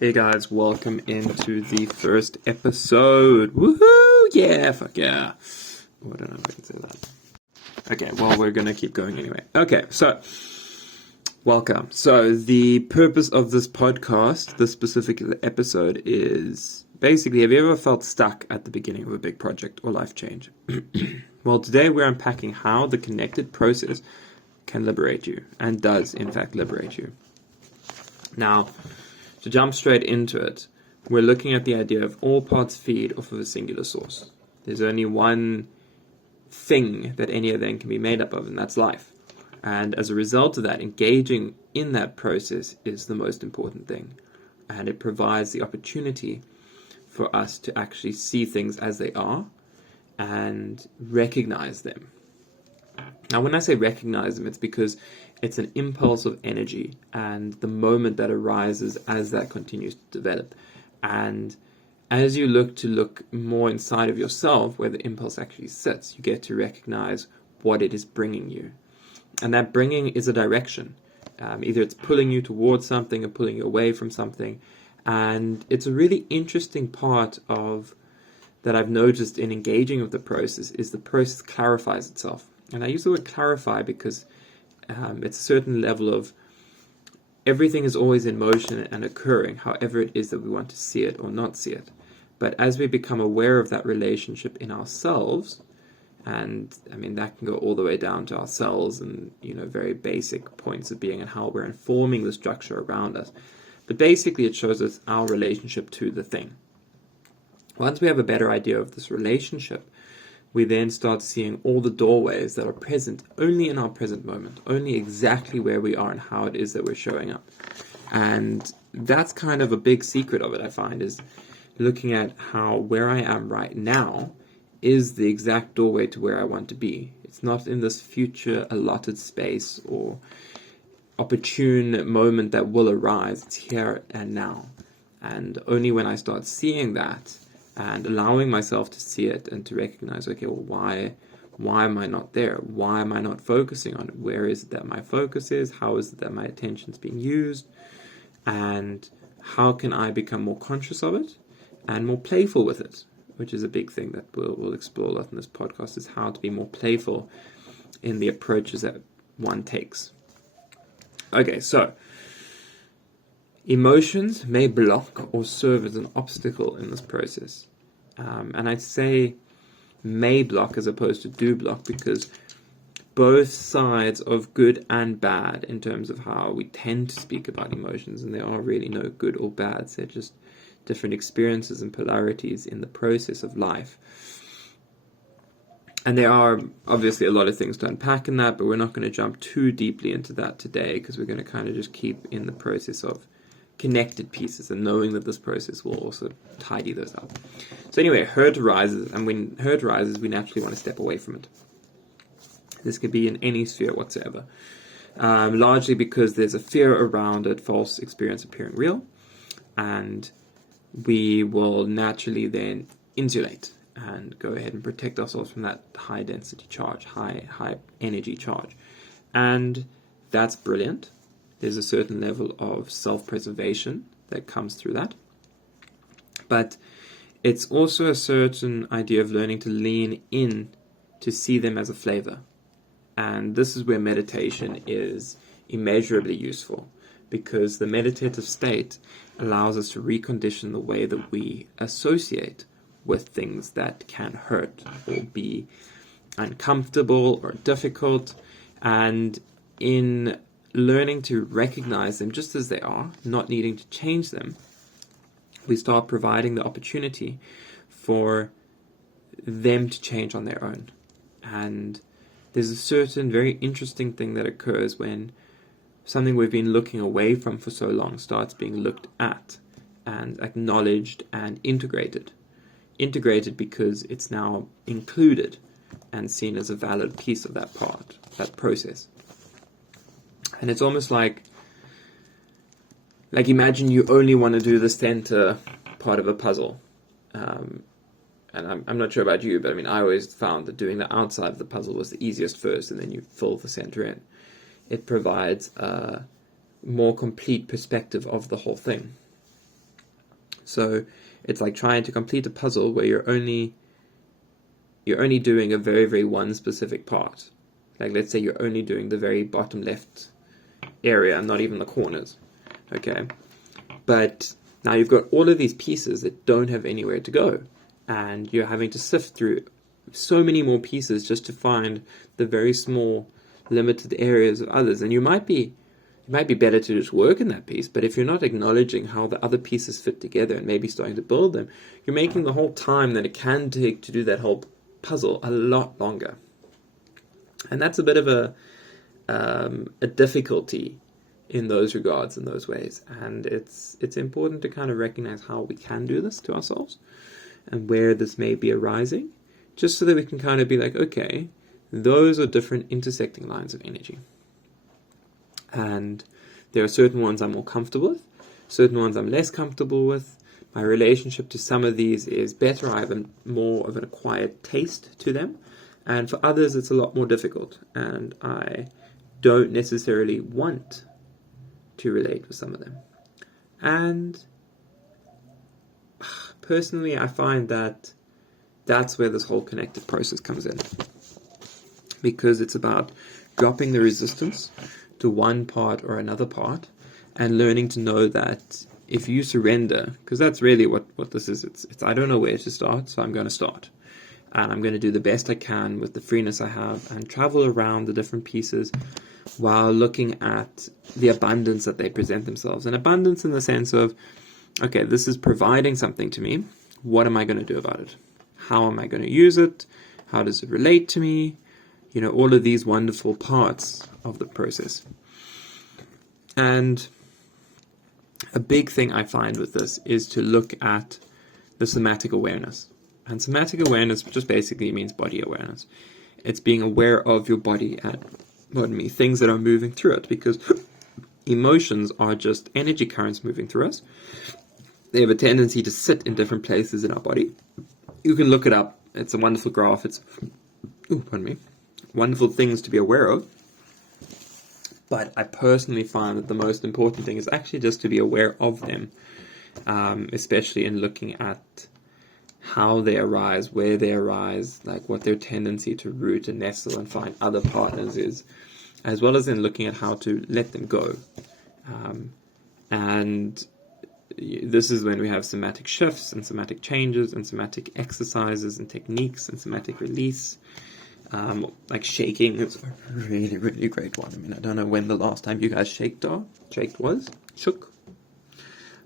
Hey guys, welcome into the first episode. Woohoo! Yeah, fuck yeah. Oh, I don't know if I can say that. Okay, well, we're gonna keep going anyway. Okay, so, welcome. So, the purpose of this podcast, this specific episode, is basically, have you ever felt stuck at the beginning of a big project or life change? Well, today we're unpacking how the connected process can liberate you, and does, in fact, liberate you. Now, to jump straight into it, we're looking at the idea of all paths feed off of a singular source. There's only one thing that any of them can be made up of, and that's life. And as a result of that, engaging in that process is the most important thing. And it provides the opportunity for us to actually see things as they are and recognize them. Now, when I say recognize them, it's because it's an impulse of energy and the moment that arises as that continues to develop. And as you look more inside of yourself, where the impulse actually sits, you get to recognize what it is bringing you. And that bringing is a direction. Either it's pulling you towards something or pulling you away from something. And it's a really interesting part of that I've noticed in engaging with the process is the process clarifies itself. And I use the word clarify because it's a certain level of everything is always in motion and occurring, however it is that we want to see it or not see it. But as we become aware of that relationship in ourselves, and I mean that can go all the way down to our cells and very basic points of being and how we're informing the structure around us. But basically it shows us our relationship to the thing. Once we have a better idea of this relationship, we then start seeing all the doorways that are present only in our present moment, only exactly where we are and how it is that we're showing up. And that's kind of a big secret of it, I find, is looking at how where I am right now is the exact doorway to where I want to be. It's not in this future allotted space or opportune moment that will arise. It's here and now. And only when I start seeing that and allowing myself to see it and to recognize, okay, well, why am I not there? Why am I not focusing on it? Where is it that my focus is? How is it that my attention is being used? And how can I become more conscious of it and more playful with it? Which is a big thing that we'll explore a lot in this podcast, is how to be more playful in the approaches that one takes. Okay, so emotions may block or serve as an obstacle in this process. And I'd say may block as opposed to do block, because both sides of good and bad in terms of how we tend to speak about emotions, and there are really no good or bad, they're just different experiences and polarities in the process of life. And there are obviously a lot of things to unpack in that, but we're not going to jump too deeply into that today, because we're going to kind of just keep in the process of connected pieces and knowing that this process will also tidy those up. So anyway, hurt arises, and when hurt arises, we naturally want to step away from it. This could be in any sphere whatsoever. Largely because there's a fear around it, false experience appearing real, and we will naturally then insulate and go ahead and protect ourselves from that high density charge, high energy charge. And that's brilliant. There's a certain level of self-preservation that comes through that. But it's also a certain idea of learning to lean in to see them as a flavor. And this is where meditation is immeasurably useful, because the meditative state allows us to recondition the way that we associate with things that can hurt or be uncomfortable or difficult. And in learning to recognize them just as they are, not needing to change them, we start providing the opportunity for them to change on their own. And there's a certain very interesting thing that occurs when something we've been looking away from for so long starts being looked at and acknowledged and integrated. Integrated because it's now included and seen as a valid piece of that part, that process. And it's almost like imagine you only want to do the center part of a puzzle. And I'm not sure about you, but I mean, I always found that doing the outside of the puzzle was the easiest first, and then you fill the center in. It provides a more complete perspective of the whole thing. So it's like trying to complete a puzzle where you're only doing a very, very one specific part. Like, let's say you're only doing the very bottom left area, not even the corners. Okay? But now you've got all of these pieces that don't have anywhere to go. And you're having to sift through so many more pieces just to find the very small, limited areas of others. And it might be better to just work in that piece, but if you're not acknowledging how the other pieces fit together and maybe starting to build them, you're making the whole time that it can take to do that whole puzzle a lot longer. And that's a bit of a difficulty in those regards, in those ways. And it's important to kind of recognize how we can do this to ourselves and where this may be arising, just so that we can kind of be like, okay, those are different intersecting lines of energy. And there are certain ones I'm more comfortable with, certain ones I'm less comfortable with. My relationship to some of these is better. I have more of an acquired taste to them. And for others, it's a lot more difficult. And I don't necessarily want to relate with some of them. And personally, I find that that's where this whole connected process comes in. Because it's about dropping the resistance to one part or another part and learning to know that if you surrender, because that's really what this is, it's I don't know where to start, so I'm going to start. And I'm going to do the best I can with the freeness I have and travel around the different pieces while looking at the abundance that they present themselves. And abundance in the sense of, okay, this is providing something to me. What am I going to do about it? How am I going to use it? How does it relate to me? You know, all of these wonderful parts of the process. And a big thing I find with this is to look at the somatic awareness. And somatic awareness just basically means body awareness. It's being aware of your body and, things that are moving through it, because emotions are just energy currents moving through us. They have a tendency to sit in different places in our body. You can look it up. It's a wonderful graph. It's, wonderful things to be aware of. But I personally find that the most important thing is actually just to be aware of them, especially in looking at how they arise, where they arise, like what their tendency to root and nestle and find other partners is, as well as in looking at how to let them go. And this is when we have somatic shifts and somatic changes and somatic exercises and techniques and somatic release. Like shaking is a really, really great one. I mean, I don't know when the last time you guys shook.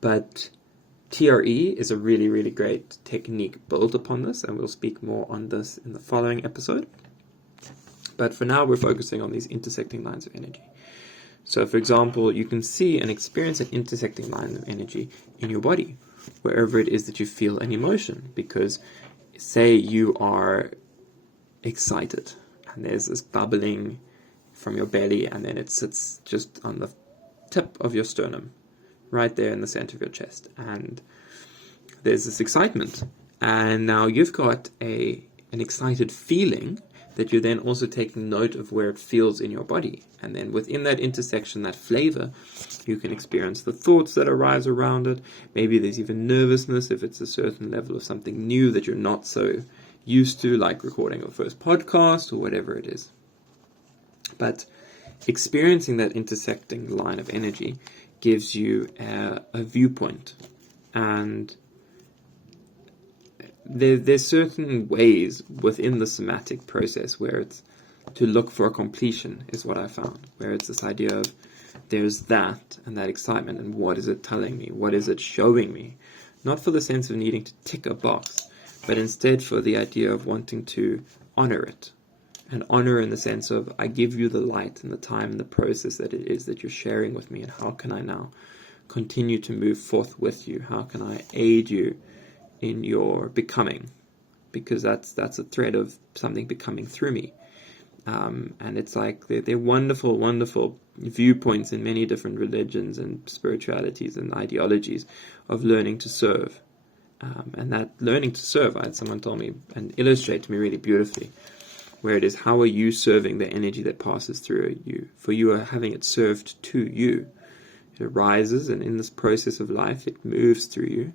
But TRE is a really, really great technique built upon this, and we'll speak more on this in the following episode. But for now, we're focusing on these intersecting lines of energy. So, for example, you can see and experience an intersecting line of energy in your body, wherever it is that you feel an emotion. Because, say you are excited, and there's this bubbling from your belly, and then it sits just on the tip of your sternum, right there in the center of your chest, and there's this excitement, and now you've got an excited feeling that you're then also taking note of where it feels in your body, and then within that intersection, that flavor, you can experience the thoughts that arise around it. Maybe there's even nervousness if it's a certain level of something new that you're not so used to, like recording your first podcast or whatever it is. But experiencing that intersecting line of energy gives you a viewpoint, and there's certain ways within the somatic process where it's to look for a completion, is what I found, where it's this idea of there's that and that excitement, and what is it telling me, what is it showing me, not for the sense of needing to tick a box, but instead for the idea of wanting to honor it. And honor in the sense of, I give you the light and the time and the process that it is that you're sharing with me, and how can I now continue to move forth with you? How can I aid you in your becoming? Because that's a thread of something becoming through me. And it's like they're wonderful, wonderful viewpoints in many different religions and spiritualities and ideologies of learning to serve. And that learning to serve, I had someone tell me and illustrate to me really beautifully, where it is, how are you serving the energy that passes through you? For you are having it served to you. It arises, and in this process of life, it moves through you.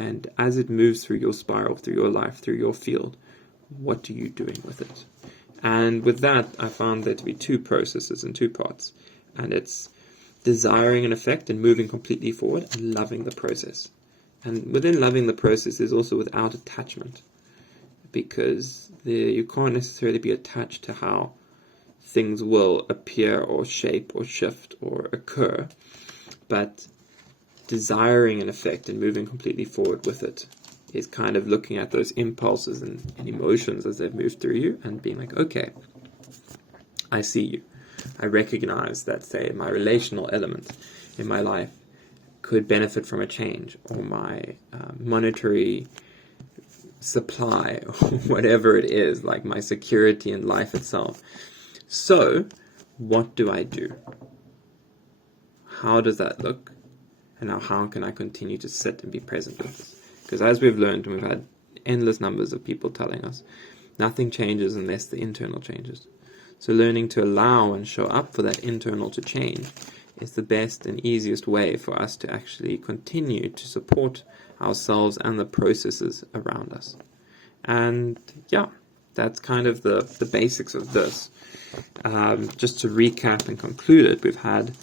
And as it moves through your spiral, through your life, through your field, what are you doing with it? And with that, I found there to be two processes and two parts. And it's desiring an effect and moving completely forward, and loving the process. And within loving the process is also without attachment, because you can't necessarily be attached to how things will appear or shape or shift or occur, but desiring an effect and moving completely forward with it is kind of looking at those impulses and emotions as they've moved through you and being like, okay, I see you. I recognize that, say, my relational element in my life could benefit from a change, or my monetary supply, or whatever it is, like my security in life itself. So, what do I do? How does that look? And now how can I continue to sit and be present with this? Because as we've learned, and we've had endless numbers of people telling us, nothing changes unless the internal changes. So learning to allow and show up for that internal to change is the best and easiest way for us to actually continue to support ourselves and the processes around us. And yeah, that's kind of the basics of this. Just to recap and conclude it, we've had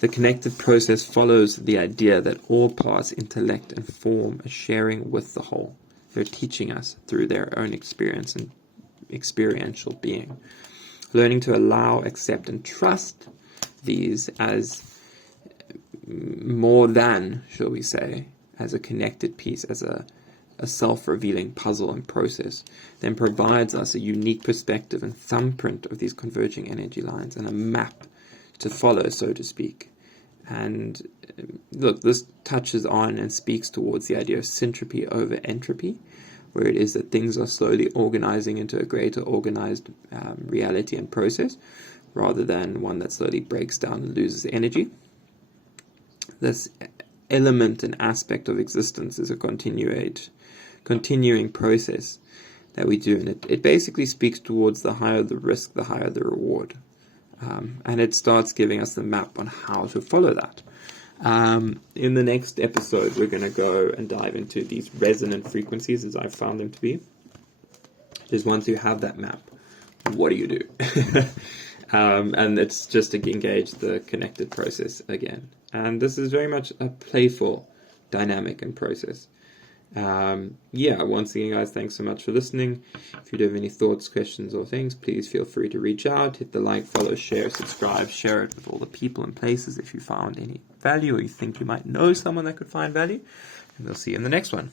the connected process follows the idea that all parts intellect and form a sharing with the whole. They're teaching us through their own experience and experiential being. Learning to allow, accept, and trust these as more than, shall we say, as a connected piece, as a self-revealing puzzle and process, then provides us a unique perspective and thumbprint of these converging energy lines and a map to follow, so to speak. And look, this touches on and speaks towards the idea of syntropy over entropy, where it is that things are slowly organizing into a greater organized reality and process, rather than one that slowly breaks down and loses energy. This element and aspect of existence is a continuing process that we do, and it basically speaks towards the higher the risk, the higher the reward. And it starts giving us the map on how to follow that. In the next episode, we're going to go and dive into these resonant frequencies as I've found them to be. Just once you have that map, what do you do? And it's just to engage the connected process again. And this is very much a playful dynamic and process. Once again, guys, thanks so much for listening. If you do have any thoughts, questions, or things, please feel free to reach out. Hit the like, follow, share, subscribe, share it with all the people and places if you found any value or you think you might know someone that could find value. And we'll see you in the next one.